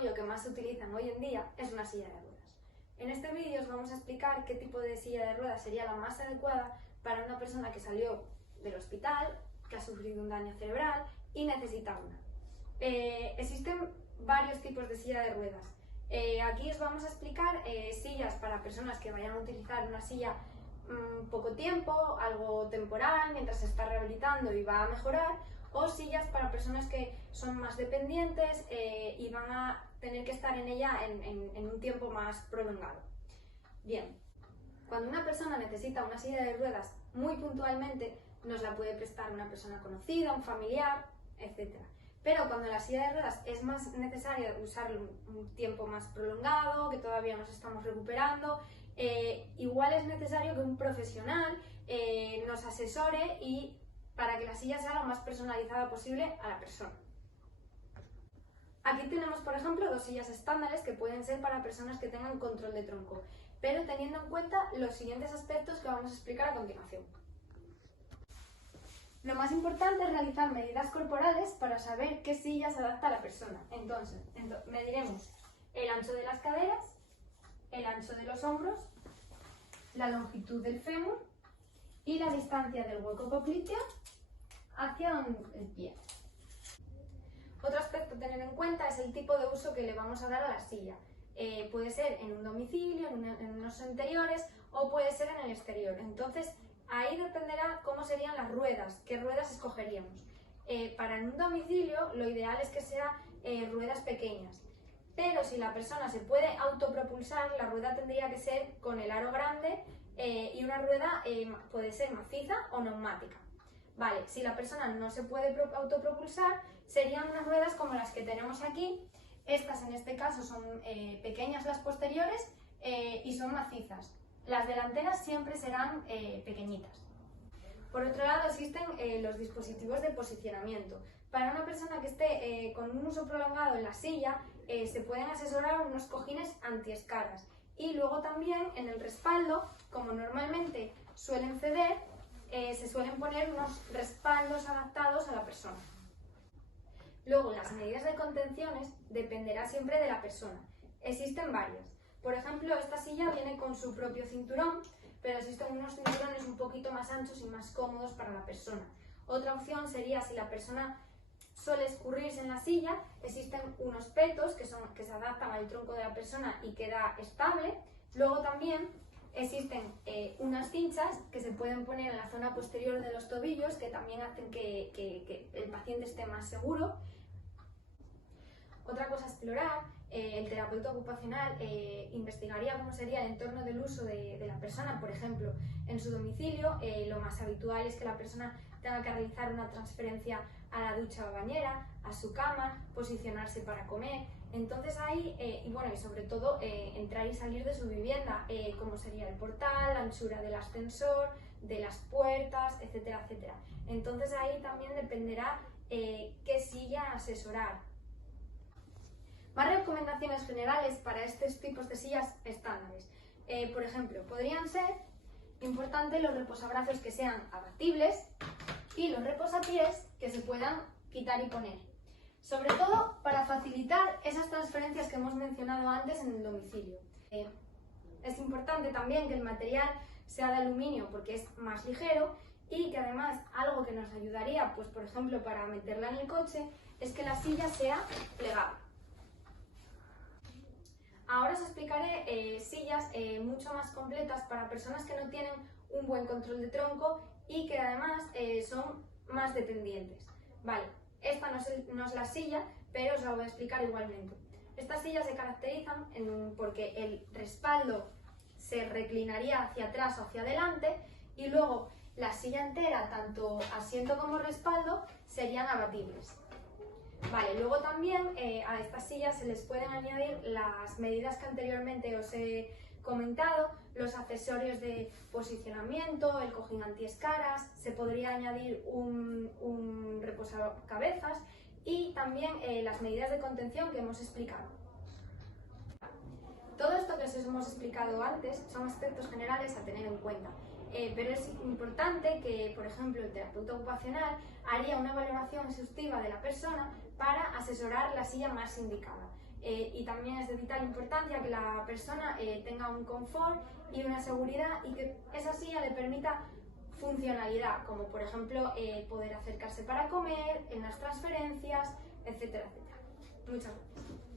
apoyo que más se utilizan hoy en día es una silla de ruedas. En este vídeo os vamos a explicar qué tipo de silla de ruedas sería la más adecuada para una persona que salió del hospital, que ha sufrido un daño cerebral y necesita una. Existen varios tipos de silla de ruedas. Aquí os vamos a explicar sillas para personas que vayan a utilizar una silla poco tiempo, algo temporal, mientras se está rehabilitando y va a mejorar, o sillas para personas que son más dependientes y van a tener que estar en ella en un tiempo más prolongado. Bien, cuando una persona necesita una silla de ruedas muy puntualmente, nos la puede prestar una persona conocida, un familiar, etc. Pero cuando la silla de ruedas es más necesario usarla un tiempo más prolongado, que todavía nos estamos recuperando, igual es necesario que un profesional nos asesore y para que la silla sea lo más personalizada posible a la persona. Aquí tenemos, por ejemplo, dos sillas estándares que pueden ser para personas que tengan control de tronco, pero teniendo en cuenta los siguientes aspectos que vamos a explicar a continuación. Lo más importante es realizar medidas corporales para saber qué silla se adapta a la persona. Entonces, mediremos el ancho de las caderas, el ancho de los hombros, la longitud del fémur y la distancia del hueco popliteo hacia el pie. Otro aspecto a tener en cuenta es el tipo de uso que le vamos a dar a la silla. Puede ser en un domicilio, en unos interiores o puede ser en el exterior. Entonces, ahí dependerá cómo serían las ruedas, qué ruedas escogeríamos. Para en un domicilio lo ideal es que sean ruedas pequeñas, pero si la persona se puede autopropulsar, la rueda tendría que ser con el aro grande y una rueda puede ser maciza o neumática. Vale, si la persona no se puede autopropulsar, serían unas ruedas como las que tenemos aquí. Estas en este caso son pequeñas las posteriores y son macizas. Las delanteras siempre serán pequeñitas. Por otro lado, existen los dispositivos de posicionamiento. Para una persona que esté con un uso prolongado en la silla, se pueden asesorar unos cojines antiescaras. Y luego también en el respaldo, como normalmente suelen ceder, se suelen poner unos respaldos adaptados a la persona. Luego, las medidas de contenciones dependerá siempre de la persona. Existen varias. Por ejemplo, esta silla viene con su propio cinturón, pero existen unos cinturones un poquito más anchos y más cómodos para la persona. Otra opción sería, si la persona suele escurrirse en la silla, existen unos petos que se adaptan al tronco de la persona y queda estable. Luego también existen unas cinchas que se pueden poner en la zona posterior de los tobillos que también hacen que el paciente esté más seguro. Otra cosa a explorar, el terapeuta ocupacional investigaría cómo sería el entorno del uso de la persona. Por ejemplo, en su domicilio lo más habitual es que la persona tenga que realizar una transferencia a la ducha o bañera, a su cama, posicionarse para comer. Entonces ahí, y sobre todo entrar y salir de su vivienda, como sería el portal, la anchura del ascensor, de las puertas, etcétera, etcétera. Entonces ahí también dependerá qué silla asesorar. Más recomendaciones generales para estos tipos de sillas estándares. Por ejemplo, podrían ser importantes los reposabrazos que sean abatibles y los reposapiés que se puedan quitar y poner. Sobre todo para facilitar esas transferencias que hemos mencionado antes en el domicilio. Es importante también que el material sea de aluminio porque es más ligero y que además algo que nos ayudaría, pues por ejemplo para meterla en el coche, es que la silla sea plegable. Ahora os explicaré sillas mucho más completas para personas que no tienen un buen control de tronco y que además son más dependientes. Vale, esta no es la silla, pero os la voy a explicar igualmente. Estas sillas se caracterizan porque el respaldo se reclinaría hacia atrás o hacia adelante y luego la silla entera, tanto asiento como respaldo, serían abatibles. Vale, luego también a estas sillas se les pueden añadir las medidas que anteriormente os he comentado, los accesorios de posicionamiento, el cojín antiescaras, se podría añadir un reposacabezas y también las medidas de contención que hemos explicado. Todo esto que os hemos explicado antes son aspectos generales a tener en cuenta. Pero es importante que, por ejemplo, el terapeuta ocupacional haría una valoración exhaustiva de la persona para asesorar la silla más indicada. y también es de vital importancia que la persona tenga un confort y una seguridad y que esa silla le permita funcionalidad, como por ejemplo poder acercarse para comer, en las transferencias, etcétera, etcétera. Muchas gracias.